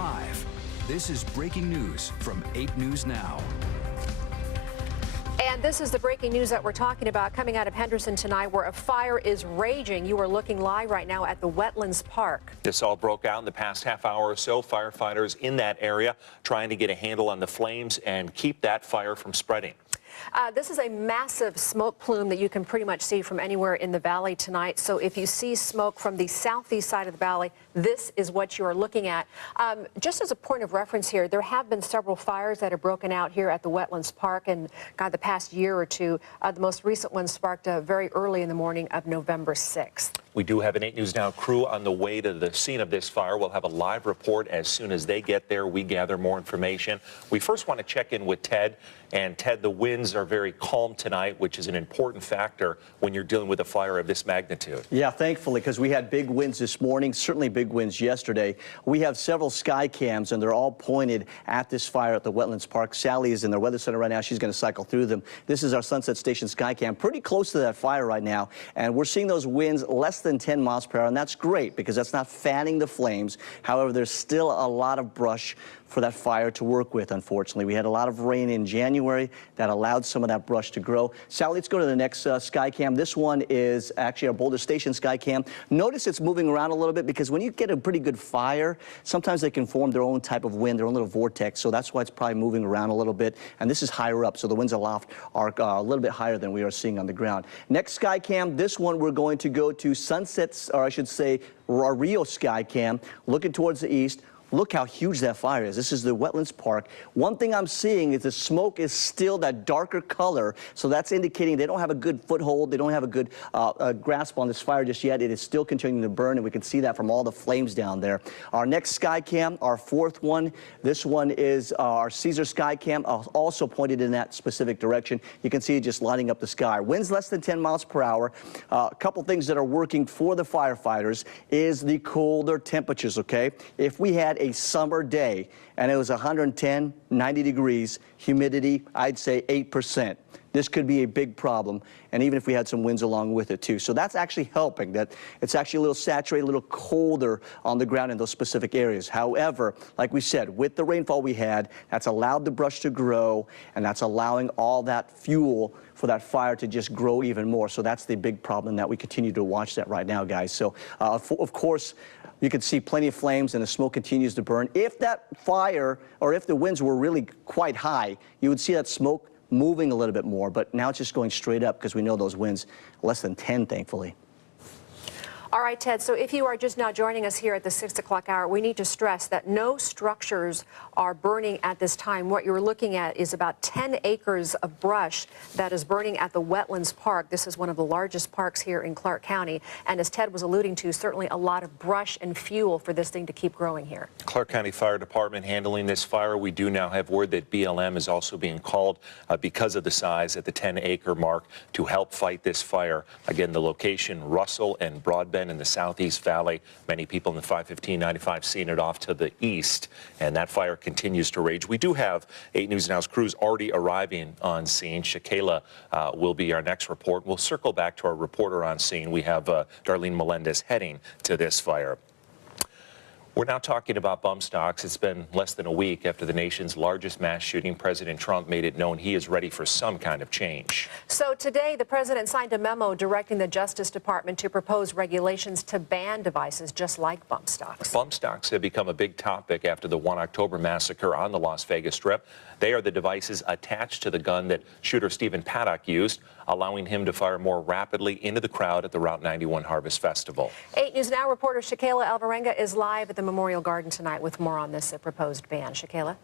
live. This is breaking news from 8 News Now. And this is the breaking news that we're talking about coming out of Henderson tonight, where a fire is raging. You are looking live right now at the Wetlands Park. This all broke out in the past half hour or so. Firefighters in that area trying to get a handle on the flames and keep that fire from spreading. This is a massive smoke plume that you can pretty much see from anywhere in the valley tonight. So if you see smoke from the southeast side of the valley, this is what you are looking at. Just as a point of reference here, there have been several fires that have broken out here at the Wetlands Park in the past year or two. The most recent one sparked very early in the morning of November 6th. We do have an 8 News Now crew on the way to the scene of this fire. We'll have a live report as soon as they get there. We gather more information. We first want to check in with Ted. And Ted, the winds are very calm tonight, which is an important factor when you're dealing with a fire of this magnitude. Yeah, thankfully, because we had big winds this morning, certainly big winds yesterday. We have several sky cams, and they're all pointed at this fire at the Wetlands Park. Sally is in their weather center right now. She's going to cycle through them. This is our Sunset Station sky cam, pretty close to that fire right now. And we're seeing those winds less than 10 miles per hour, and that's great because that's not fanning the flames. However, there's still a lot of brush for that fire to work with, unfortunately. We had a lot of rain in January that allowed some of that brush to grow. Sally, let's go to the next sky cam. This one is actually our Boulder Station sky cam. Notice it's moving around a little bit because when you get a pretty good fire, sometimes they can form their own type of wind, their own little vortex, so that's why it's probably moving around a little bit. And this is higher up, so the winds aloft are a little bit higher than we are seeing on the ground. Next sky cam, this one we're going to go to Sunsets, or I should say, our Rio sky cam, looking towards the east. Look how huge that fire is. This is the Wetlands Park. One thing I'm seeing is the smoke is still that darker color, so that's indicating they don't have a good foothold. They don't have a good grasp on this fire just yet. It is still continuing to burn, and we can see that from all the flames down there. Our next sky cam, our fourth one, this one is our Caesar sky cam, also pointed in that specific direction. You can see it just lighting up the sky. Winds less than 10 miles per hour. A couple things that are working for the firefighters is the colder temperatures, okay? If we had a summer day and it was 110, 90 degrees, humidity, I'd say 8%. This could be a big problem, and even if we had some winds along with it too. So that's actually helping, that it's actually a little saturated, a little colder on the ground in those specific areas. However, like we said, with the rainfall we had, that's allowed the brush to grow, and that's allowing all that fuel for that fire to just grow even more. So that's the big problem that we continue to watch that right now, guys. So of course, you can see plenty of flames and the smoke continues to burn. If that fire, or if the winds were really quite high, you would see that smoke moving a little bit more, but now it's just going straight up because we know those winds less than 10, thankfully. All right, Ted, so if you are just now joining us here at the 6 o'clock hour, we need to stress that no structures are burning at this time. What you're looking at is about 10 acres of brush that is burning at the Wetlands Park. This is one of the largest parks here in Clark County. And as Ted was alluding to, certainly a lot of brush and fuel for this thing to keep growing here. Clark County Fire Department handling this fire. We do now have word that BLM is also being called because of the size at the 10-acre mark to help fight this fire. Again, the location, Russell and Broadbent in the Southeast Valley. Many people in the 515-95 seeing it off to the east, and that fire continues to rage. We do have 8 News Now's crews already arriving on scene. Shakayla will be our next report. We'll circle back to our reporter on scene. We have Darlene Melendez heading to this fire. We're now talking about bump stocks. It's been less than a week after the nation's largest mass shooting. President Trump made it known he is ready for some kind of change. So today, the president signed a memo directing the Justice Department to propose regulations to ban devices just like bump stocks. Bump stocks have become a big topic after the 1 October massacre on the Las Vegas Strip. They are the devices attached to the gun that shooter Stephen Paddock used, allowing him to fire more rapidly into the crowd at the Route 91 Harvest Festival. 8 News Now reporter Shakayla Alvarenga is live at the Memorial Garden tonight with more on this proposed ban. Shakayla?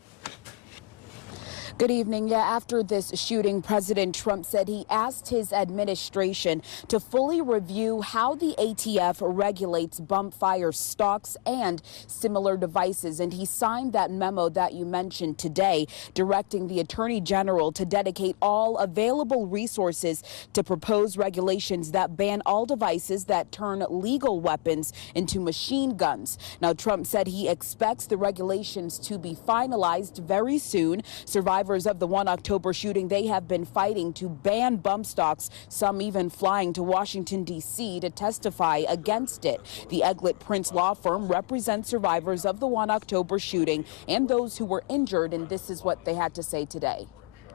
Good evening. Yeah, after this shooting, President Trump said he asked his administration to fully review how the ATF regulates bump fire stocks and similar devices. And he signed that memo that you mentioned today, directing the Attorney General to dedicate all available resources to propose regulations that ban all devices that turn legal weapons into machine guns. Now, Trump said he expects the regulations to be finalized very soon. Survivors survivors of the 1 October shooting, they have been fighting to ban bump stocks, some even flying to Washington, D.C. to testify against it. The Egglet Prince law firm represents survivors of the 1 October shooting and those who were injured, and this is what they had to say today.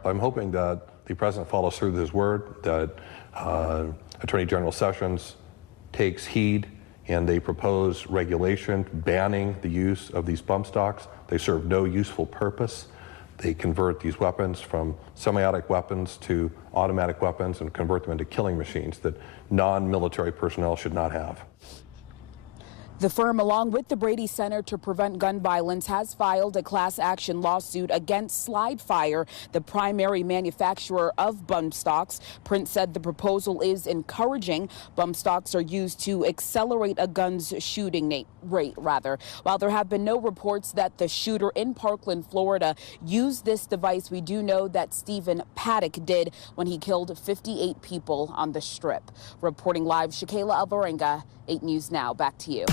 I'm hoping that the president follows through with his word, that Attorney General Sessions takes heed and they propose regulation banning the use of these bump stocks. They serve no useful purpose. They convert these weapons from semi-automatic weapons to automatic weapons and convert them into killing machines that non-military personnel should not have. The firm, along with the Brady Center to Prevent Gun Violence, has filed a class action lawsuit against Slide Fire, the primary manufacturer of bump stocks. Prince said the proposal is encouraging. Bump stocks are used to accelerate a gun's shooting rate. While there have been no reports that the shooter in Parkland, Florida, used this device, we do know that Stephen Paddock did when he killed 58 people on the Strip. Reporting live, Shakayla Alvarenga, 8 News Now. Back to you.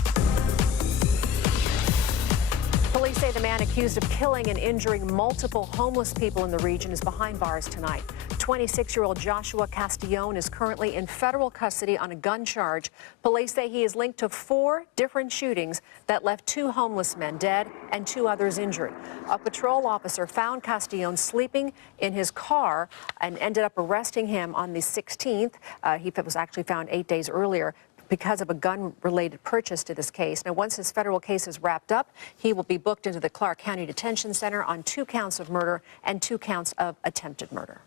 Police say the man accused of killing and injuring multiple homeless people in the region is behind bars tonight. 26-year-old Joshua Castillon is currently in federal custody on a gun charge. Police say he is linked to 4 different shootings that left 2 homeless men dead and 2 others injured. A patrol officer found Castillon sleeping in his car and ended up arresting him on the 16th. He was actually found 8 days earlier because of a gun-related purchase to this case. Now, once his federal case is wrapped up, he will be booked into the Clark County Detention Center on 2 counts of murder and 2 counts of attempted murder.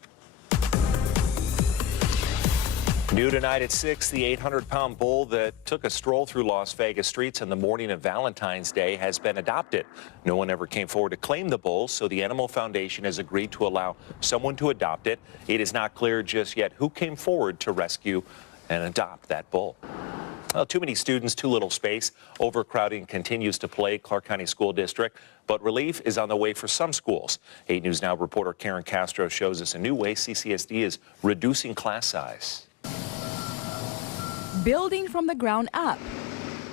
New tonight at 6, the 800-pound bull that took a stroll through Las Vegas streets on the morning of Valentine's Day has been adopted. No one ever came forward to claim the bull, so the Animal Foundation has agreed to allow someone to adopt it. It is not clear just yet who came forward to rescue and adopt that bull. Well, too many students, too little space. Overcrowding continues to plague Clark County School District, but relief is on the way for some schools. 8 News Now reporter Karen Castro shows us a new way CCSD is reducing class size. Building from the ground up.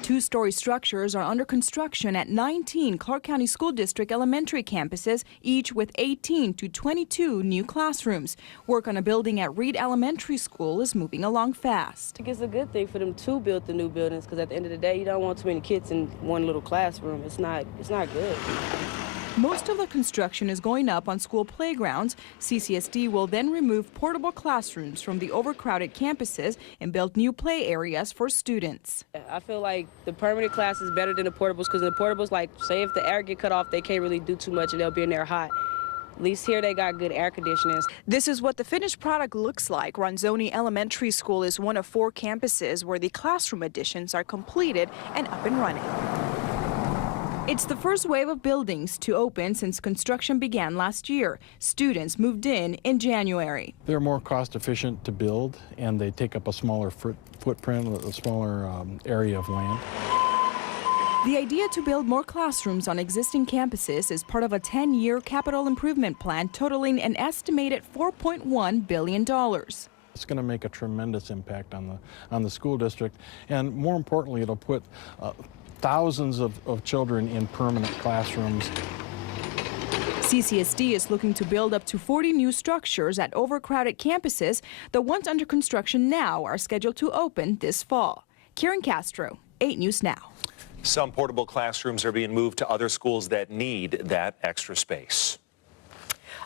2-story structures are under construction at 19 Clark County School District elementary campuses, each with 18 to 22 new classrooms. Work on a building at Reed Elementary School is moving along fast. I think it's a good thing for them to build the new buildings, because at the end of the day, you don't want too many kids in one little classroom. It's not good. Most of the construction is going up on school playgrounds. CCSD will then remove portable classrooms from the overcrowded campuses and build new play areas for students. I feel like the permanent class is better than the portables, because the portables, like, say if the air get cut off, they can't really do too much and they'll be in there hot. At least here they got good air conditioning. This is what the finished product looks like. Ronzoni Elementary School is one of 4 campuses where the classroom additions are completed and up and running. It's the first wave of buildings to open since construction began last year. Students moved in January. They're more cost efficient to build, and they take up a smaller footprint, a smaller area of land. The idea to build more classrooms on existing campuses is part of a 10-year capital improvement plan totaling an estimated $4.1 billion. It's going to make a tremendous impact on the school district, and more importantly, it'll put thousands of children in permanent classrooms. CCSD is looking to build up to 40 new structures at overcrowded campuses. The ones under construction now are scheduled to open this fall. Karen Castro, 8 News Now. Some portable classrooms are being moved to other schools that need that extra space.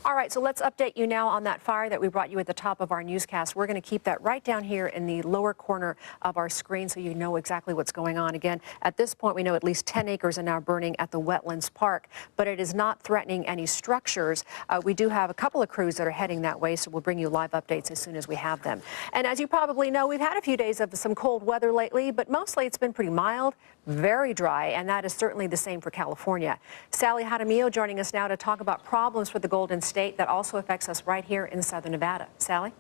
All right, so let's update you now on that fire that we brought you at the top of our newscast. We're going to keep that right down here in the lower corner of our screen so you know exactly what's going on. Again, at this point, we know at least 10 acres are now burning at the Wetlands Park, but it is not threatening any structures. We do have a couple of crews that are heading that way, so we'll bring you live updates as soon as we have them. And as you probably know, we've had a few days of some cold weather lately, but mostly it's been pretty mild, very dry, and that is certainly the same for California. Sally Jaramillo joining us now to talk about problems for the Golden State that also affects us right here in southern Nevada. Sally?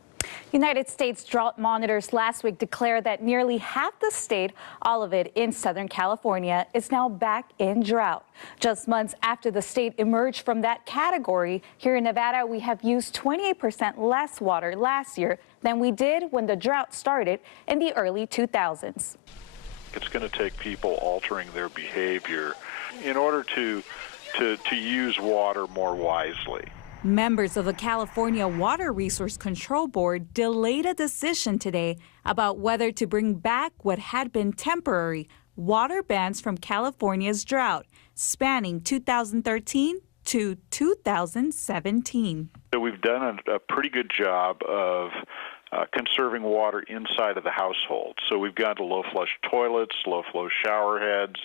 United States drought monitors last week declared that nearly half the state, all of it in Southern California, is now back in drought. Just months after the state emerged from that category, here in Nevada, we have used 28% less water last year than we did when the drought started in the early 2000s. It's going to take people altering their behavior in order to use water more wisely. Members of the California Water Resource Control Board delayed a decision today about whether to bring back what had been temporary water bans from California's drought, spanning 2013 to 2017. So we've done a pretty good job of conserving water inside of the household. So we've gone to low flush toilets, low flow shower heads,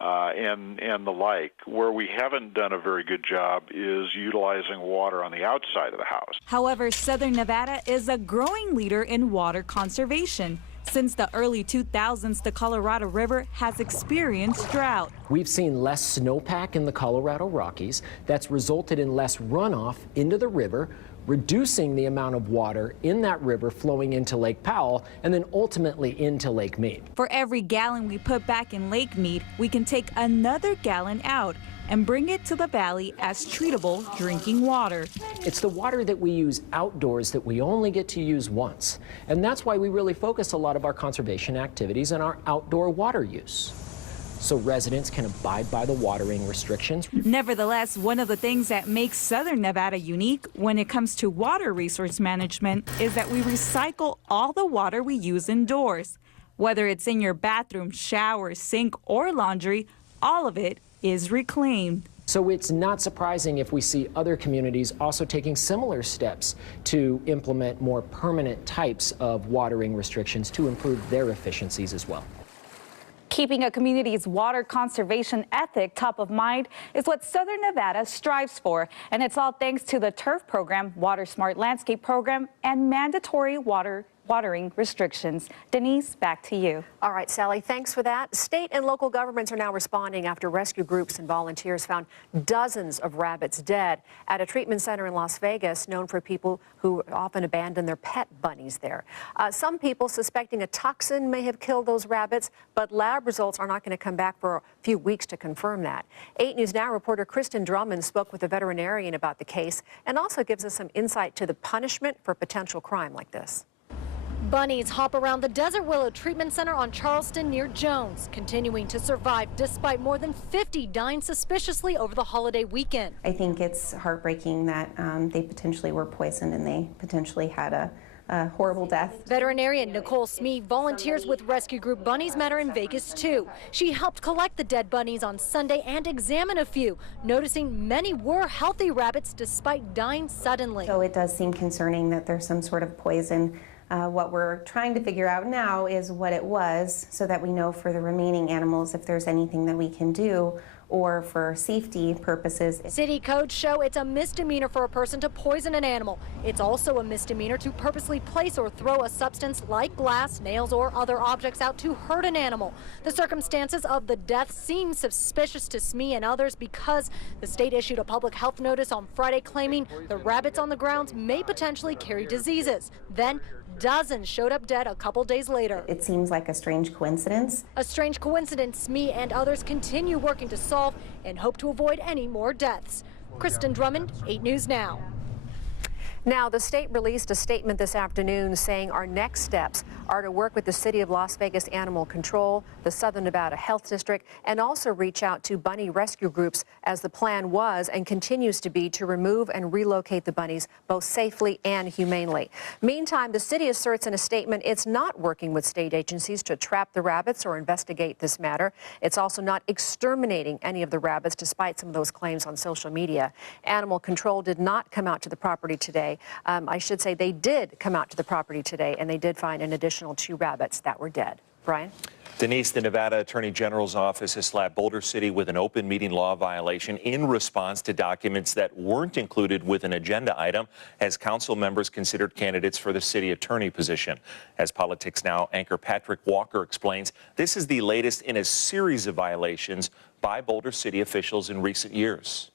and the like. Where we haven't done a very good job is utilizing water on the outside of the house. However, Southern Nevada is a growing leader in water conservation. Since the early 2000s, the Colorado River has experienced drought. We've seen less snowpack in the Colorado Rockies. That's resulted in less runoff into the river, reducing the amount of water in that river flowing into Lake Powell and then ultimately into Lake Mead. For every gallon we put back in Lake Mead, we can take another gallon out and bring it to the valley as treatable drinking water. It's the water that we use outdoors that we only get to use once. And that's why we really focus a lot of our conservation activities on our outdoor water use, so residents can abide by the watering restrictions. Nevertheless, one of the things that makes Southern Nevada unique when it comes to water resource management is that we recycle all the water we use indoors. Whether it's in your bathroom, shower, sink, or laundry, all of it is reclaimed. So it's not surprising if we see other communities also taking similar steps to implement more permanent types of watering restrictions to improve their efficiencies as well. Keeping a community's water conservation ethic top of mind is what Southern Nevada strives for, and it's all thanks to the TURF program, Water Smart Landscape program, and mandatory watering restrictions. Denise, back to you. All right, Sally, thanks for that. State and local governments are now responding after rescue groups and volunteers found dozens of rabbits dead at a treatment center in Las Vegas known for people who often abandon their pet bunnies there. Some people suspecting a toxin may have killed those rabbits, but lab results are not going to come back for a few weeks to confirm that. 8 News Now reporter Kristen Drummond spoke with a veterinarian about the case and also gives us some insight to the punishment for potential crime like this. Bunnies hop around the Desert Willow Treatment Center on Charleston near Jones, continuing to survive despite more than 50 dying suspiciously over the holiday weekend. I think it's heartbreaking that they potentially were poisoned and they potentially had a horrible death. Veterinarian Nicole Smee volunteers with rescue group Bunnies Matter in Vegas too. She helped collect the dead bunnies on Sunday and examine a few, noticing many were healthy rabbits despite dying suddenly. So it does seem concerning that there's some sort of poison. What we're trying to figure out now is what it was so that we know for the remaining animals if there's anything that we can do or for safety purposes. City codes show it's a misdemeanor for a person to poison an animal. It's also a misdemeanor to purposely place or throw a substance like glass, nails, or other objects out to hurt an animal. The circumstances of the death seem suspicious to Smee and others because the state issued a public health notice on Friday claiming the rabbits on the grounds may potentially carry diseases. Then dozens showed up dead a couple days later. It seems like a strange coincidence. A strange coincidence Smee and others continue working to solve and hope to avoid any more deaths. Kristen Drummond, 8 News Now. Now, the state released a statement this afternoon saying our next steps are to work with the City of Las Vegas Animal Control, the Southern Nevada Health District, and also reach out to bunny rescue groups as the plan was and continues to be to remove and relocate the bunnies both safely and humanely. Meantime, the city asserts in a statement it's not working with state agencies to trap the rabbits or investigate this matter. It's also not exterminating any of the rabbits, despite some of those claims on social media. Animal Control did not come out to the property today. I should say they did come out to the property today, and they did find an additional 2 rabbits that were dead. Brian? Denise, the Nevada Attorney General's office has slapped Boulder City with an open meeting law violation in response to documents that weren't included with an agenda item as council members considered candidates for the city attorney position. As Politics Now anchor Patrick Walker explains, this is the latest in a series of violations by Boulder City officials in recent years.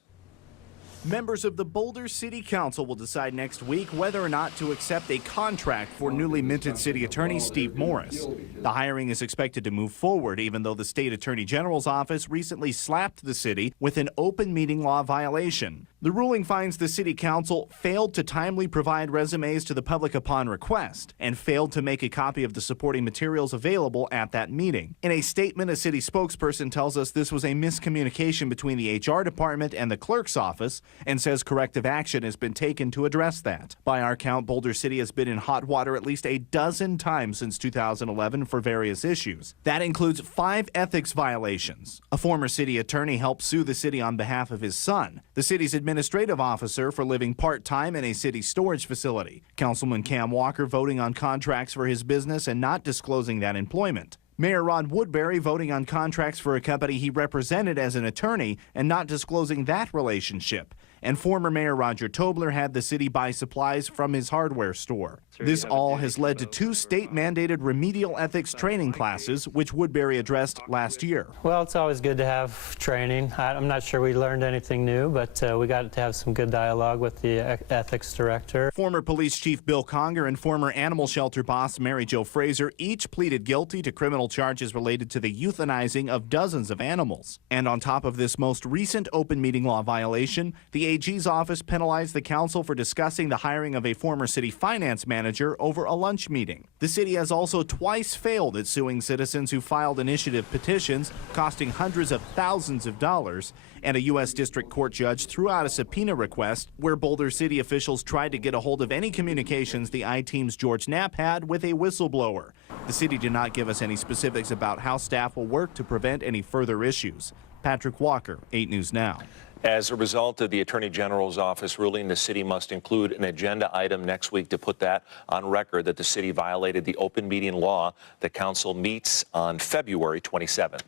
Members of the Boulder City Council will decide next week whether or not to accept a contract for newly minted city attorney Steve Morris. The hiring is expected to move forward, even though the state attorney general's office recently slapped the city with an open meeting law violation. The ruling finds the City Council failed to timely provide resumes to the public upon request and failed to make a copy of the supporting materials available at that meeting. In a statement, a city spokesperson tells us this was a miscommunication between the HR department and the clerk's office and says corrective action has been taken to address that. By our count, Boulder City has been in hot water at least a dozen times since 2011 for various issues. That includes 5 ethics violations. A former city attorney helped sue the city on behalf of his son, the city's administrative officer, for living part-time in a city storage facility. Councilman Cam Walker voting on contracts for his business and not disclosing that employment. Mayor Rod Woodbury voting on contracts for a company he represented as an attorney and not disclosing that relationship. And former Mayor Roger Tobler had the city buy supplies from his hardware store. This all has led to 2 state-mandated remedial ethics training classes, which Woodbury addressed last year. Well, it's always good to have training. I'm not sure we learned anything new, but we got to have some good dialogue with the ethics director. Former Police Chief Bill Conger and former animal shelter boss Mary Jo Fraser each pleaded guilty to criminal charges related to the euthanizing of dozens of animals. And on top of this most recent open meeting law violation, the AG's office penalized the council for discussing the hiring of a former city finance manager over a lunch meeting. The city has also twice failed at suing citizens who filed initiative petitions costing hundreds of thousands of dollars, and a U.S. District Court judge threw out a subpoena request where Boulder City officials tried to get a hold of any communications the I-Team's George Knapp had with a whistleblower. The city did not give us any specifics about how staff will work to prevent any further issues. Patrick Walker, 8 News Now. As a result of the Attorney General's office ruling, the city must include an agenda item next week to put that on record that the city violated the open meeting law. The council meets on February 27th.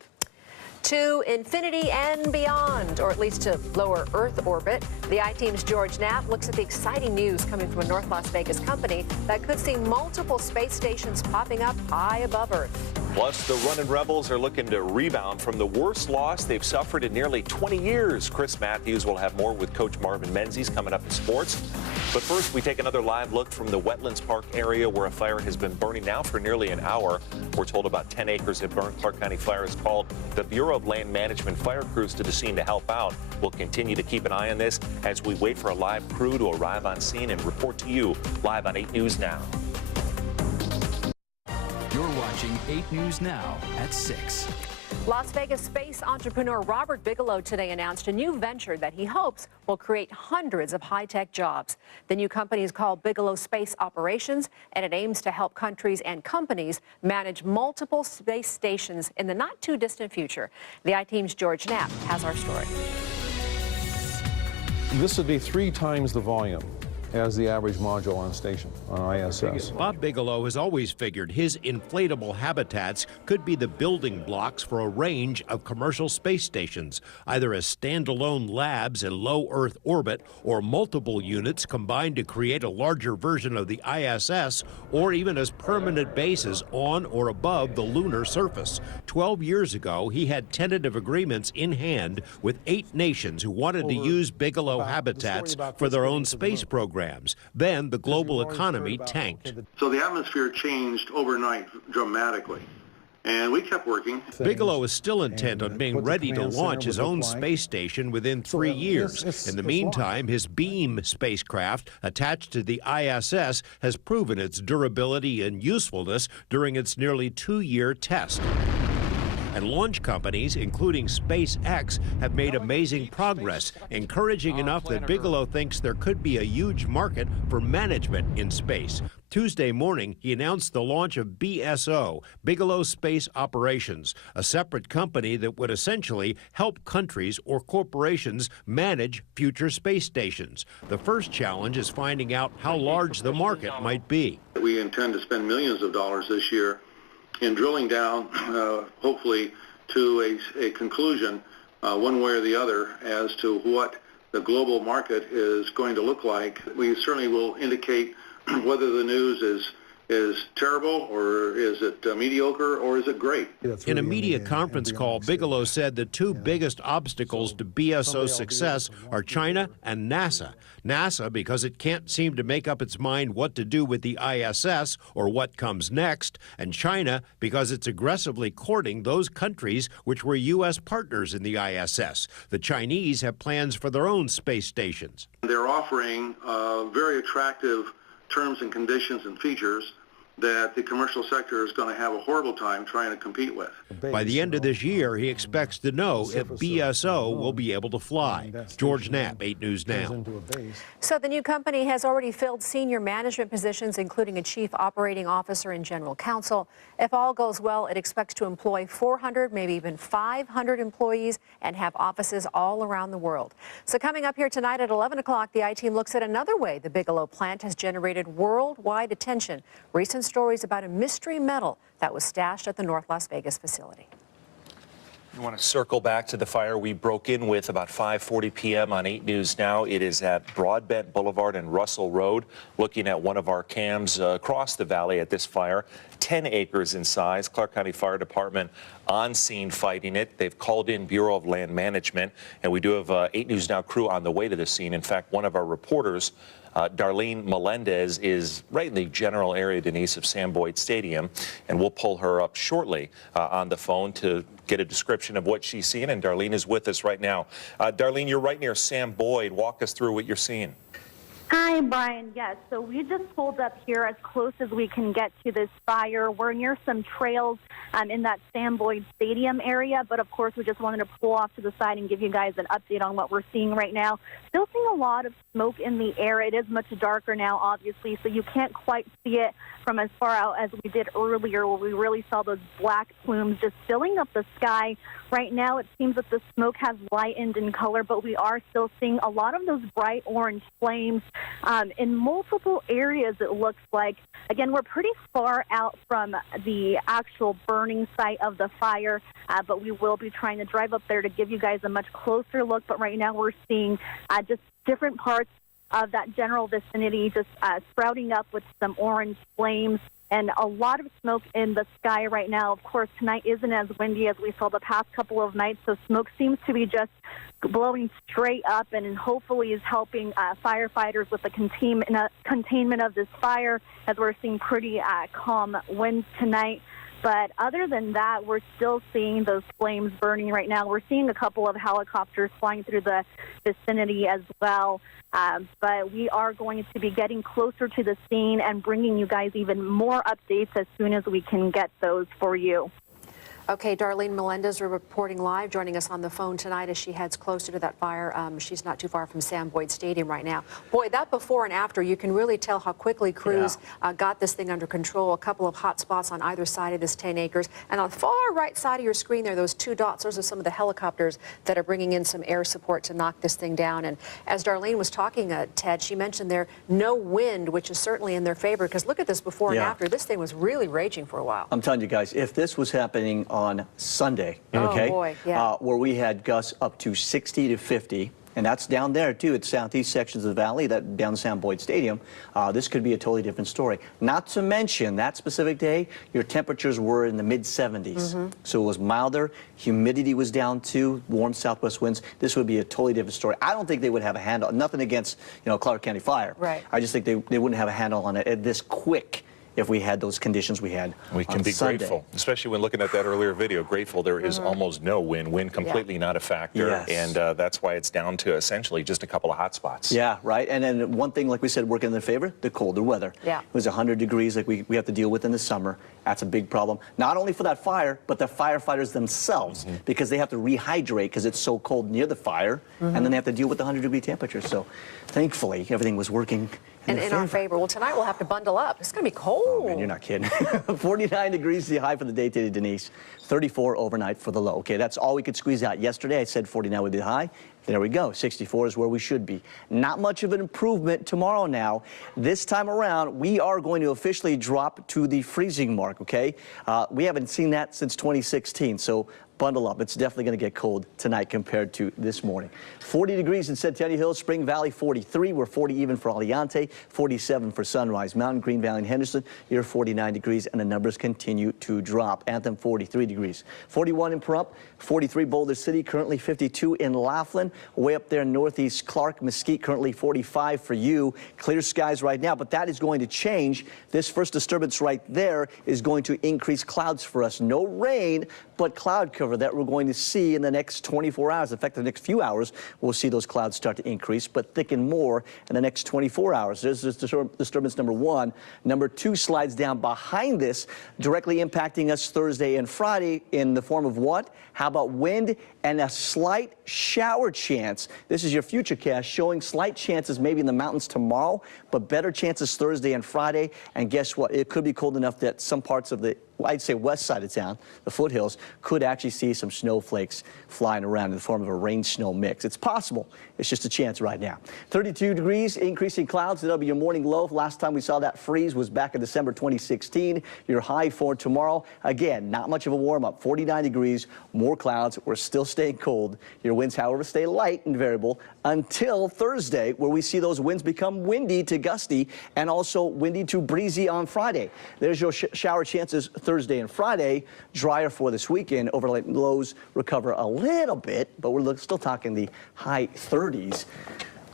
To infinity and beyond, or at least to lower Earth orbit, the I-Team's George Knapp looks at the exciting news coming from a North Las Vegas company that could see multiple space stations popping up high above Earth. Plus, the Runnin' Rebels are looking to rebound from the worst loss they've suffered in nearly 20 years. Chris Matthews will have more with Coach Marvin Menzies coming up in sports. But first, we take another live look from the Wetlands Park area where a fire has been burning now for nearly an hour. We're told about 10 acres have burned. Clark County Fire has called the Bureau of Land Management fire crews to the scene to help out. We'll continue to keep an eye on this as we wait for a live crew to arrive on scene and report to you live on 8 News Now. You're watching 8 News Now at 6. Las Vegas space entrepreneur Robert Bigelow today announced a new venture that he hopes will create hundreds of high-tech jobs. The new company is called Bigelow Space Operations, and it aims to help countries and companies manage multiple space stations in the not-too-distant future. The I-Team's George Knapp has our story. This would be 3 times the volume as the average module on station on ISS. Bob Bigelow has always figured his inflatable habitats could be the building blocks for a range of commercial space stations, either as standalone labs in low Earth orbit or multiple units combined to create a larger version of the ISS, or even as permanent bases on or above the lunar surface. 12 years ago, he had tentative agreements in hand with 8 nations who wanted to use Bigelow habitats for their own space programs. Then the global economy tanked. So the atmosphere changed overnight dramatically, and we kept working. Bigelow is still intent on being ready to launch his own space station within 3 years. In the meantime, his Beam spacecraft attached to the ISS has proven its durability and usefulness during its nearly 2-year test. And launch companies, including SpaceX, have made amazing progress, encouraging enough that Bigelow thinks there could be a huge market for management in space. Tuesday morning, he announced the launch of BSO, Bigelow Space Operations, a separate company that would essentially help countries or corporations manage future space stations. The first challenge is finding out how large the market might be. We intend to spend millions of dollars this year in drilling down, hopefully, to a conclusion, one way or the other, as to what the global market is going to look like. We certainly will indicate whether the news is terrible, or is it mediocre, or is it great? In a media conference call, Bigelow said the two biggest obstacles to BSO success are China and NASA. NASA, because it can't seem to make up its mind what to do with the ISS or what comes next, and China, because it's aggressively courting those countries which were U.S. partners in the ISS. The Chinese have plans for their own space stations. They're offering very attractive terms and conditions and features that the commercial sector is going to have a horrible time trying to compete with. By the end of this year, he expects to know if BSO will be able to fly. George Knapp, 8 News Now. So the new company has already filled senior management positions, including a chief operating officer and general counsel. If all goes well, it expects to employ 400, maybe even 500 employees and have offices all around the world. So coming up here tonight at 11 o'clock, the I-Team looks at another way the Bigelow plant has generated worldwide attention. Recent stories about a mystery metal that was stashed at the North Las Vegas facility. We want to circle back to the fire we broke in with about 5:40 p.m. on 8 News Now. It is at Broadbent Boulevard and Russell Road. Looking at one of our cams across the valley at this fire, 10 acres in size. Clark County Fire Department on scene fighting it. They've called in Bureau of Land Management, and we do have 8 News Now crew on the way to the scene. In fact, one of our reporters, Darlene Melendez, is right in the general area, Denise, of Sam Boyd Stadium, and we'll pull her up shortly on the phone to get a description of what she's seeing, and Darlene is with us right now. Darlene, you're right near Sam Boyd. Walk us through what you're seeing. Hi, Brian. Yes, so we just pulled up here as close as we can get to this fire. We're near some trails in that Sam Boyd Stadium area, but of course we just wanted to pull off to the side and give you guys an update on what we're seeing right now. Still seeing a lot of smoke in the air. It is much darker now, obviously, so you can't quite see it from as far out as we did earlier, where we really saw those black plumes just filling up the sky. Right now it seems that the smoke has lightened in color, but we are still seeing a lot of those bright orange flames in multiple areas, it looks like. Again, we're pretty far out from the actual burning site of the fire, but we will be trying to drive up there to give you guys a much closer look. But right now we're seeing just different parts of that general vicinity just sprouting up with some orange flames and a lot of smoke in the sky right now. Of course, tonight isn't as windy as we saw the past couple of nights, so smoke seems to be just blowing straight up and hopefully is helping firefighters with the containment of this fire, as we're seeing pretty calm winds tonight. But other than that, we're still seeing those flames burning right now. We're seeing a couple of helicopters flying through the vicinity as well. But we are going to be getting closer to the scene and bringing you guys even more updates as soon as we can get those for you. Okay, Darlene Melendez reporting live, joining us on the phone tonight as she heads closer to that fire. She's not too far from Sam Boyd Stadium right now. Boy, that before and after, you can really tell how quickly crews got this thing under control. A couple of hot spots on either side of this 10 acres. And on the far right side of your screen there, those two dots, those are some of the helicopters that are bringing in some air support to knock this thing down. And as Darlene was talking, Ted, she mentioned there no wind, which is certainly in their favor, because look at this before and after. This thing was really raging for a while. I'm telling you guys, if this was happening on Sunday, okay, where we had gusts up to 60 to 50, and that's down there too, at southeast sections of the valley, that down Sam Boyd Stadium, this could be a totally different story. Not to mention, that specific day, your temperatures were in the mid-70s. So it was milder, humidity was down too, warm southwest winds. This would be a totally different story. I don't think they would have a handle, nothing against, Clark County Fire. Right. I just think they wouldn't have a handle on it this quick if we had those conditions we had We can be Sunday. grateful, especially when looking at that earlier video, grateful there is almost no wind completely not a factor, and that's why it's down to essentially just a couple of hot spots. Yeah, right. And then one thing, like we said, working in their favor, the colder weather. Yeah. It was 100 degrees like we have to deal with in the summer. That's a big problem, not only for that fire, but the firefighters themselves, because they have to rehydrate because it's so cold near the fire, and then they have to deal with the 100-degree temperature. So thankfully, everything was working in our favor. Well, tonight we'll have to bundle up. It's going to be cold. Oh, man, you're not kidding. 49 degrees the high for the day today, Denise. 34 overnight for the low. Okay, that's all we could squeeze out. Yesterday, I said 49 would be the high. There we go. 64 is where we should be. Not much of an improvement tomorrow now. This time around, we are going to officially drop to the freezing mark, okay? We haven't seen that since 2016. So bundle up. It's definitely going to get cold tonight compared to this morning. 40 degrees in Centennial Hills, Spring Valley 43. We're 40 even for Aliante, 47 for Sunrise Mountain, Green Valley, and Henderson. You're 49 degrees, and the numbers continue to drop. Anthem 43 degrees, 41 in Pahrump, 43 Boulder City, currently 52 in Laughlin. Way up there in northeast Clark, Mesquite, currently 45 for you. Clear skies right now, but that is going to change. This first disturbance right there is going to increase clouds for us. No rain, but cloud cover that we're going to see in the next 24 hours. In fact, the next few hours, we'll see those clouds start to increase, but thicken more in the next 24 hours. There's disturbance number one. Number two slides down behind this, directly impacting us Thursday and Friday in the form of what? How about wind and a slight shower chance? This is your futurecast showing slight chances maybe in the mountains tomorrow, but better chances Thursday and Friday. And guess what? It could be cold enough that some parts of the, I'd say west side of town, the foothills, could actually see some snowflakes flying around in the form of a rain-snow mix. It's possible. It's just a chance right now. 32 degrees, increasing clouds. That'll be your morning low. Last time we saw that freeze was back in December 2016. Your high for tomorrow. Again, not much of a warm-up. 49 degrees, more clouds. We're still staying cold. Your winds, however, stay light and variable until Thursday, where we see those winds become windy to gusty and also windy to breezy on Friday. There's your shower chances Thursday and Friday. Drier for this weekend. Overnight lows recover a little bit, but we're still talking the high 30s.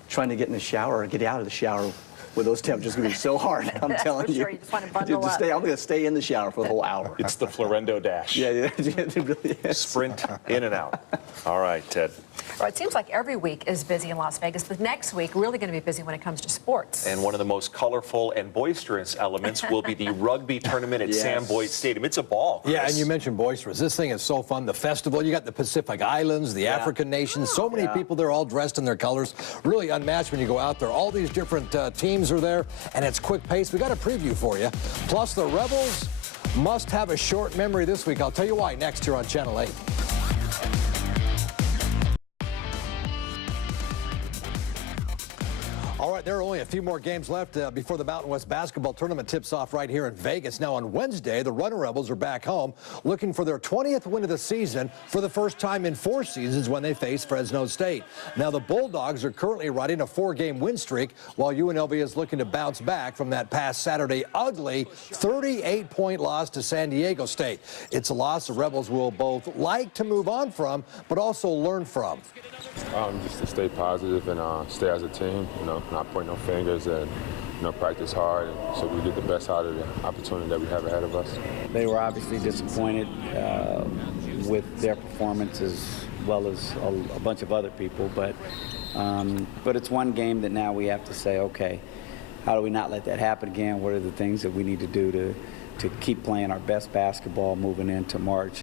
Trying to get in the shower or get out of the shower with those temperatures going to be so hard. I'm telling you. You just want to bundle up. I'm going to stay in the shower for the whole hour. It's the Florendo dash. Yeah, it really is. Sprint in and out. All right, Ted. Well, it seems like every week is busy in Las Vegas, but next week really going to be busy when it comes to sports. And one of the most colorful and boisterous elements will be the rugby tournament at Sam Boyd Stadium. It's a ball, Chris. Yeah, and you mentioned boisterous. This thing is so fun. The festival, you got the Pacific Islands, the African nations, so many people there all dressed in their colors. Really unmatched when you go out there. All these different teams are there, and it's quick pace. We got a preview for you. Plus, the Rebels must have a short memory this week. I'll tell you why next here on Channel 8. All right, there are only a few more games left before the Mountain West basketball tournament tips off right here in Vegas. Now, on Wednesday, the Runner Rebels are back home looking for their 20th win of the season for the first time in 4 seasons when they face Fresno State. Now, the Bulldogs are currently riding a 4-game win streak while UNLV is looking to bounce back from that past Saturday ugly 38-point loss to San Diego State. It's a loss the Rebels will both like to move on from, but also learn from. Just to stay positive and stay as a team, not point no fingers and, practice hard so we get the best out of the opportunity that we have ahead of us. They were obviously disappointed with their performance as well as a bunch of other people, but it's one game that now we have to say, okay, how do we not let that happen again? What are the things that we need to do to keep playing our best basketball moving into March?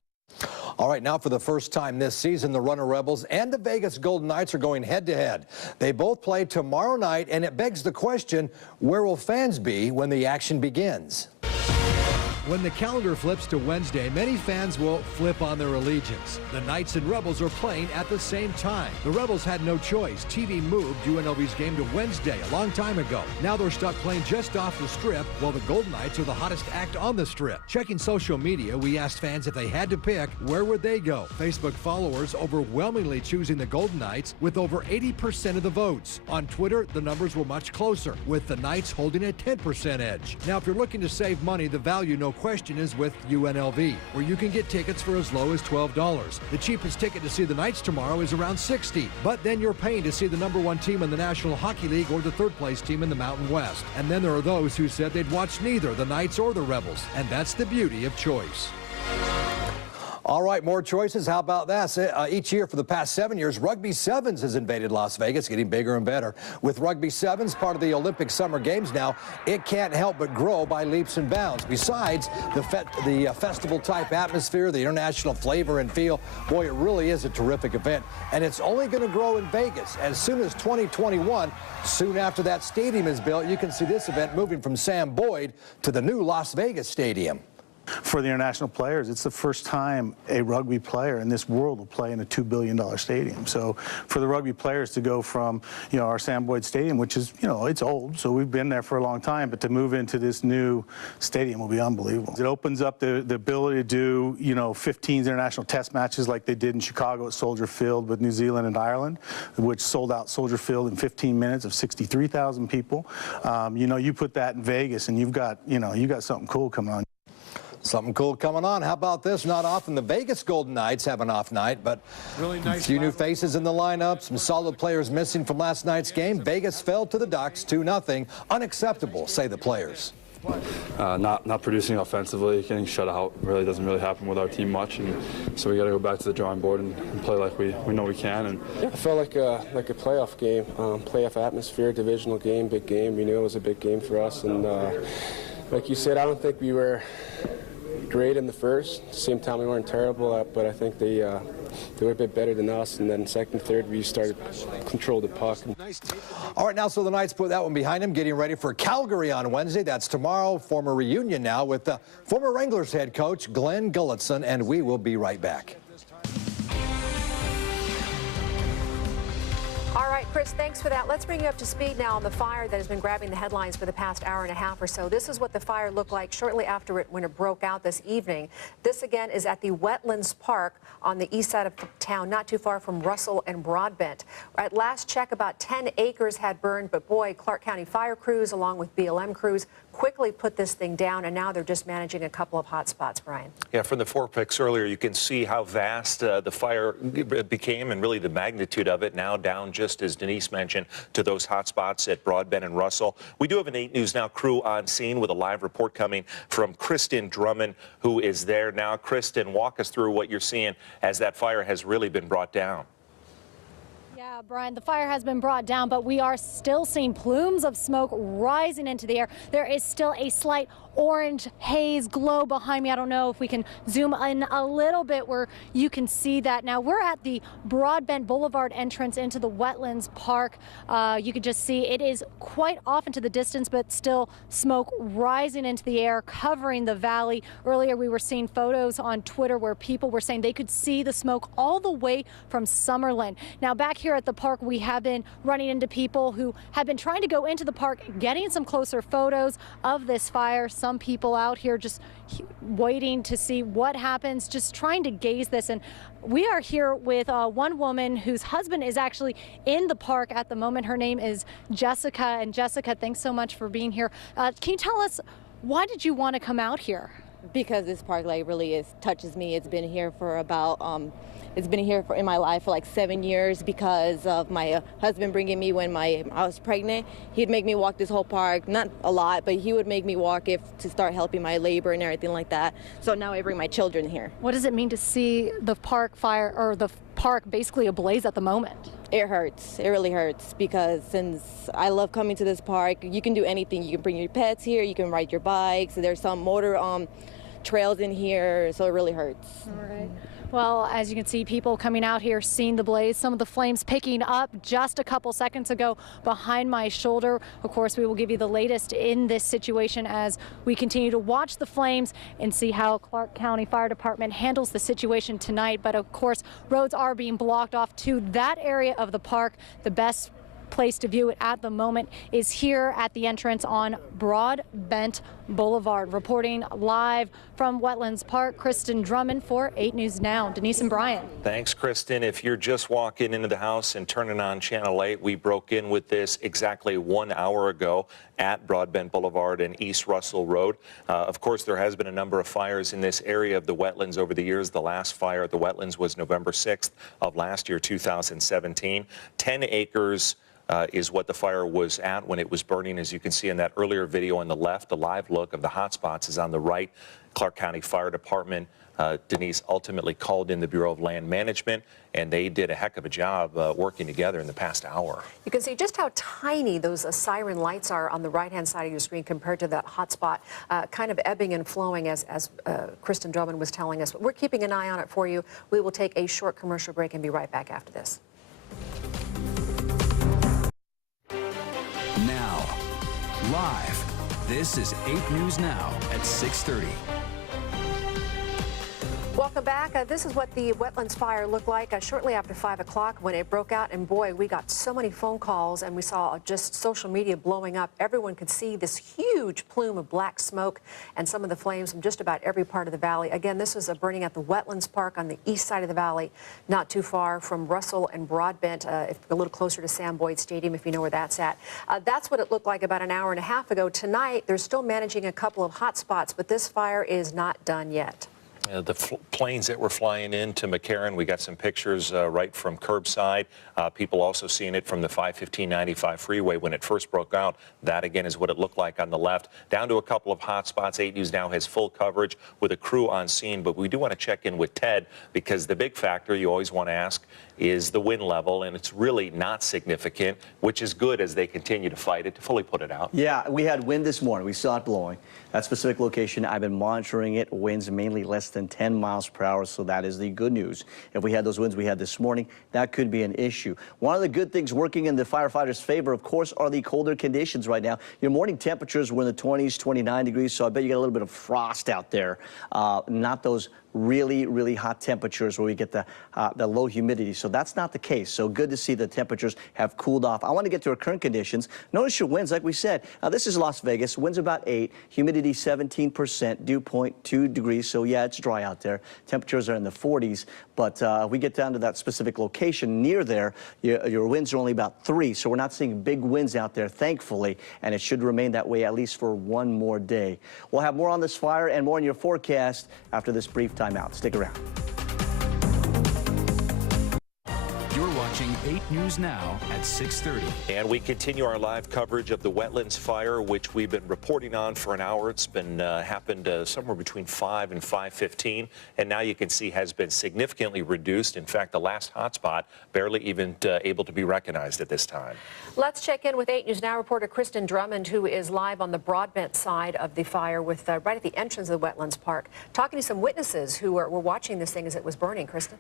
All right, now for the first time this season, the Runner Rebels and the Vegas Golden Knights are going head-to-head. They both play tomorrow night, and it begs the question, where will fans be when the action begins? When the calendar flips to Wednesday, many fans will flip on their allegiance. The Knights and Rebels are playing at the same time. The Rebels had no choice. TV moved UNLV's game to Wednesday a long time ago. Now they're stuck playing just off the Strip, while the Golden Knights are the hottest act on the Strip. Checking social media, we asked fans if they had to pick, where would they go? Facebook followers overwhelmingly choosing the Golden Knights with over 80% of the votes. On Twitter, the numbers were much closer, with the Knights holding a 10% edge. Now, if you're looking to save money, the value, no question, is with UNLV, where you can get tickets for as low as $12. The cheapest ticket to see the Knights tomorrow is around $60, but then you're paying to see the #1 team in the National Hockey League or the 3rd place team in the Mountain West. And then there are those who said they'd watch neither the Knights or the Rebels, and that's the beauty of choice. All right, more choices. How about that? Each year for the past 7 years, Rugby Sevens has invaded Las Vegas, getting bigger and better. With Rugby Sevens, part of the Olympic Summer Games now, it can't help but grow by leaps and bounds. Besides the festival-type atmosphere, the international flavor and feel, boy, it really is a terrific event. And it's only going to grow in Vegas. As soon as 2021, soon after that stadium is built, you can see this event moving from Sam Boyd to the new Las Vegas Stadium. For the international players, it's the first time a rugby player in this world will play in a $2 billion stadium. So for the rugby players to go from, our Sam Boyd Stadium, which is, it's old, so we've been there for a long time, but to move into this new stadium will be unbelievable. It opens up the ability to do, 15 international test matches like they did in Chicago at Soldier Field with New Zealand and Ireland, which sold out Soldier Field in 15 minutes of 63,000 people. You put that in Vegas and you've got something cool coming on. Something cool coming on. How about this? Not often the Vegas Golden Knights have an off night, but really nice. A few new faces in the lineup, some solid players missing from last night's game. Vegas fell to the Ducks 2-0. Unacceptable, say the players. Not producing offensively, getting shut out really doesn't really happen with our team much, and so we got to go back to the drawing board and play like we know we can. And yeah, it felt like a playoff game, playoff atmosphere, divisional game, big game. We knew it was a big game for us, and like you said, I don't think we were great in the first. At the same time, we weren't terrible, but I think they were a bit better than us. And then second, third, we started to control the puck. All right, now so the Knights put that one behind them, getting ready for Calgary on Wednesday. That's tomorrow. Former reunion now with former Wranglers head coach Glenn Gulutzan, and we will be right back. All right, Chris, thanks for that. Let's bring you up to speed now on the fire that has been grabbing the headlines for the past hour and a half or so. This is what the fire looked like shortly after when it broke out this evening. This, again, is at the Wetlands Park on the east side of town, not too far from Russell and Broadbent. At last check, about 10 acres had burned, but boy, Clark County fire crews, along with BLM crews, quickly put this thing down, and now they're just managing a couple of hot spots, Brian. Yeah, from the 4 pics earlier, you can see how vast the fire became and really the magnitude of it, now down, just as Denise mentioned, to those hot spots at Broadbent and Russell. We do have an 8 News Now crew on scene with a live report coming from Kristen Drummond, who is there now. Kristen, walk us through what you're seeing as that fire has really been brought down. Yeah, Brian, the fire has been brought down, but we are still seeing plumes of smoke rising into the air. There is still a slight orange haze glow behind me. I don't know if we can zoom in a little bit where you can see that. Now we're at the Broadbent Boulevard entrance into the Wetlands Park. You can just see it is quite off into the distance, but still smoke rising into the air, covering the valley. Earlier we were seeing photos on Twitter where people were saying they could see the smoke all the way from Summerlin. Now back here at the park, we have been running into people who have been trying to go into the park, getting some closer photos of this fire. Some people out here just waiting to see what happens, just trying to gaze this. And we are here with one woman whose husband is actually in the park at the moment. Her name is Jessica. And Jessica, thanks so much for being here. Can you tell us, why did you want to come out here? Because this park really touches me. It's been here for about it's been here in my life for like 7 years because of my husband bringing me when I was pregnant. He'd make me walk this whole park, not a lot, but he would make me walk to start helping my labor and everything like that. So now I bring my children here. What does it mean to see the park fire, or the park basically ablaze at the moment? It hurts. It really hurts because since I love coming to this park, you can do anything. You can bring your pets here, you can ride your bikes. There's some motor trails in here, so it really hurts. All right. Well, as you can see, people coming out here, seeing the blaze, some of the flames picking up just a couple seconds ago behind my shoulder. Of course, we will give you the latest in this situation as we continue to watch the flames and see how Clark County Fire Department handles the situation tonight. But of course, roads are being blocked off to that area of the park. The best place to view it at the moment is here at the entrance on Broadbent Boulevard. Reporting live from Wetlands Park, Kristen Drummond for 8 News Now. Denise and Brian. Thanks, Kristen. If you're just walking into the house and turning on Channel 8, we broke in with this exactly 1 hour ago at Broadbent Boulevard and East Russell Road. Of course, there has been a number of fires in this area of the wetlands over the years. The last fire at the wetlands was November 6th of last year, 2017. 10 acres is what the fire was at when it was burning. As you can see in that earlier video on the left, the live look of the hot spots is on the right. Clark County Fire Department, Denise, ultimately called in the Bureau of Land Management, and they did a heck of a job working together in the past hour. You can see just how tiny those siren lights are on the right-hand side of your screen compared to that hot spot, kind of ebbing and flowing as Kristen Drummond was telling us. But we're keeping an eye on it for you. We will take a short commercial break and be right back after this. Now, live, this is 8 News Now at 6:30. Welcome back. This is what the wetlands fire looked like shortly after 5 o'clock when it broke out. And boy, we got so many phone calls and we saw just social media blowing up. Everyone could see this huge plume of black smoke and some of the flames from just about every part of the valley. Again, this was burning at the Wetlands Park on the east side of the valley, not too far from Russell and Broadbent, a little closer to Sam Boyd Stadium, if you know where that's at. That's what it looked like about an hour and a half ago. Tonight, they're still managing a couple of hot spots, but this fire is not done yet. The planes that were flying into McCarran, we got some pictures right from curbside. People also seeing it from the 515-95 freeway when it first broke out. That, again, is what it looked like on the left. Down to a couple of hot spots. 8 News now has full coverage with a crew on scene. But we do want to check in with Ted because the big factor you always want to ask is the wind level, and it's really not significant, which is good as they continue to fight it to fully put it out. Yeah, we had wind this morning. We saw it blowing. That specific location, I've been monitoring it. Winds mainly less than 10 miles per hour, so that is the good news. If we had those winds we had this morning, that could be an issue. One of the good things working in the firefighters' favor, of course, are the colder conditions right now. Your morning temperatures were in the 20s, 29 degrees, so I bet you got a little bit of frost out there. Not those really, really hot temperatures where we get the low humidity. So that's not the case. So good to see the temperatures have cooled off. I want to get to our current conditions. Notice your winds, like we said. This is Las Vegas. Winds about 8, humidity 17%, dew point 2 degrees. So yeah, it's dry out there. Temperatures are in the 40s. But we get down to that specific location near there, your winds are only about 3. So we're not seeing big winds out there, thankfully, and it should remain that way at least for one more day. We'll have more on this fire and more in your forecast after this brief timeout. Stick around. You're watching 8 News Now at 6:30. And we continue our live coverage of the wetlands fire, which we've been reporting on for an hour. It's been happened somewhere between 5 and 5:15, and now you can see has been significantly reduced. In fact, the last hotspot barely even able to be recognized at this time. Let's check in with 8 News Now reporter Kristen Drummond, who is live on the Broadbent side of the fire with right at the entrance of the Wetlands Park, talking to some witnesses who were watching this thing as it was burning. Kristen?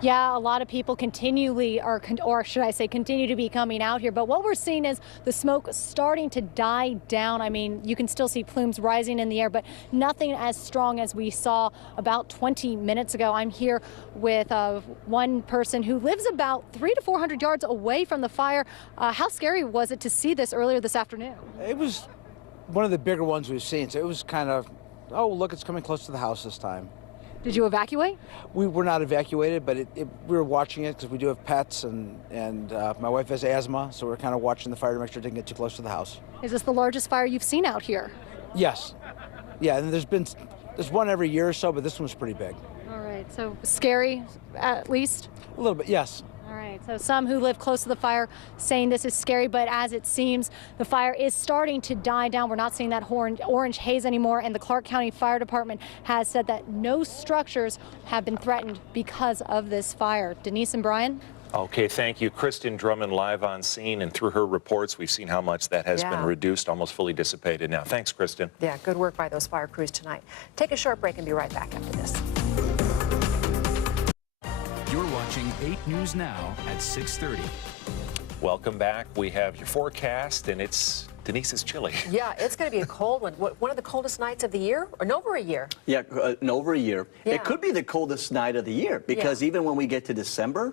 Yeah, a lot of people continually are, or should I say, continue to be coming out here. But what we're seeing is the smoke starting to die down. I mean, you can still see plumes rising in the air, but nothing as strong as we saw about 20 minutes ago. I'm here with one person who lives about 300 to 400 yards away from the fire. How scary was it to see this earlier this afternoon? It was one of the bigger ones we've seen, so it was kind of, oh, look, it's coming close to the house this time. Did you evacuate? We were not evacuated, but we were watching it because we do have pets, and my wife has asthma, so we're kind of watching the fire to make sure it didn't get too close to the house. Is this the largest fire you've seen out here? Yes. Yeah, and there's one every year or so, but this one was pretty big. All right, so scary at least? A little bit, yes. All right, so some who live close to the fire saying this is scary, but as it seems, the fire is starting to die down. We're not seeing that orange haze anymore, and the Clark County Fire Department has said that no structures have been threatened because of this fire. Denise and Brian? Okay, thank you. Kristen Drummond live on scene, and through her reports, we've seen how much that has been reduced, almost fully dissipated now. Thanks, Kristen. Yeah, good work by those fire crews tonight. Take a short break and be right back after this. You're watching 8 News Now at 6:30. Welcome back. We have your forecast, and Denise, is chilly. Yeah, it's going to be a cold one. One of the coldest nights of the year, or over a year? Yeah, over a year. Yeah. It could be the coldest night of the year because even when we get to December,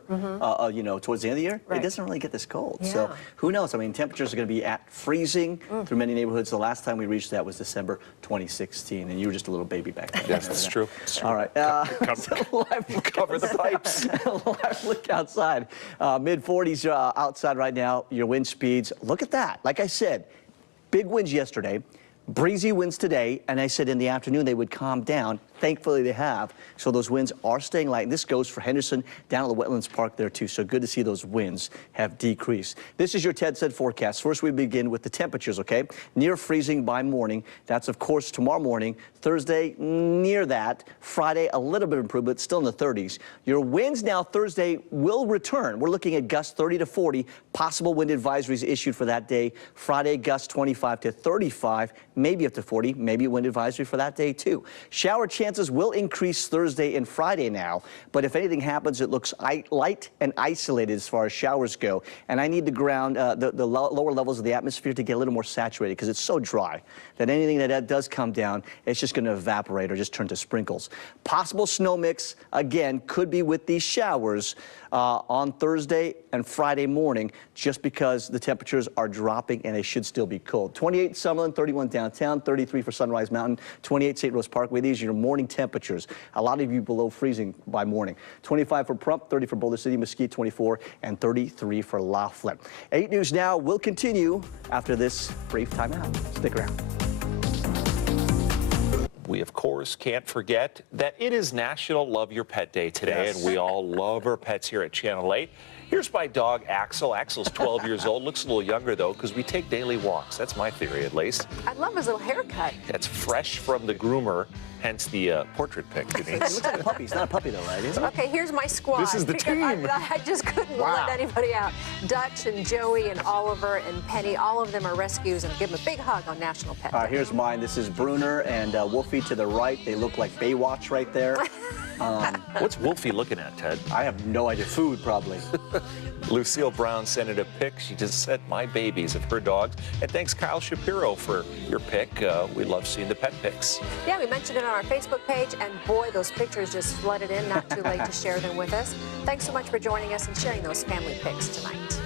you know, towards the end of the year, it doesn't really get this cold. Yeah. So who knows? I mean, temperatures are going to be at freezing through many neighborhoods. The last time we reached that was December 2016, and you were just a little baby back then. Yes, that's true. All right. Cover the pipes. Live look outside. Mid-40s outside right now. Your wind speeds. Look at that. Like I said, big winds yesterday, breezy winds today, and I said in the afternoon they would calm down. Thankfully they have. So those winds are staying light. This goes for Henderson down at the Wetlands Park there too. So good to see those winds have decreased. This is your Ted Said forecast. First we begin with the temperatures, okay? Near freezing by morning. That's of course tomorrow morning. Thursday near that. Friday a little bit of improvement, still in the 30s. Your winds now Thursday will return. We're looking at gusts 30 to 40. Possible wind advisories issued for that day. Friday gusts 25 to 35, maybe up to 40, maybe a wind advisory for that day too. Shower chance chances will increase Thursday and Friday now, but if anything happens, it looks light and isolated as far as showers go. And I need the ground, the lower levels of the atmosphere to get a little more saturated because it's so dry that anything that does come down, it's just going to evaporate or just turn to sprinkles. Possible snow mix, again, could be with these showers on Thursday and Friday morning, just because the temperatures are dropping and they should still be cold. 28 Summerlin, 31 downtown, 33 for Sunrise Mountain, 28 St. Rose Parkway. These are your morning temperatures. A lot of you below freezing by morning. 25 for Prump, 30 for Boulder City, Mesquite 24, and 33 for Laughlin. 8 News Now will continue after this brief timeout. Stick around. We, of course, can't forget that it is National Love Your Pet Day today, and we all love our pets here at Channel 8. Here's my dog, Axel. Axel's 12 years old, looks a little younger, though, because we take daily walks. That's my theory, at least. I love his little haircut. It's fresh from the groomer, hence the portrait pic, Denise. He looks like a puppy. He's not a puppy, though, right? Is he? Okay, here's my squad. This is the team. I just couldn't let anybody out. Dutch and Joey and Oliver and Penny, all of them are rescues, and give them a big hug on National Pet Day. Here's mine. This is Bruner and Wolfie to the right. They look like Baywatch right there. What's Wolfie looking at, Ted? I have no idea. Food, probably. Lucille Brown sent in a pic. She just sent my babies of her dogs. And thanks, Kyle Shapiro, for your pic. We love seeing the pet pics. Yeah, we mentioned it on our Facebook page, and boy, those pictures just flooded in. Not too late to share them with us. Thanks so much for joining us and sharing those family pics tonight.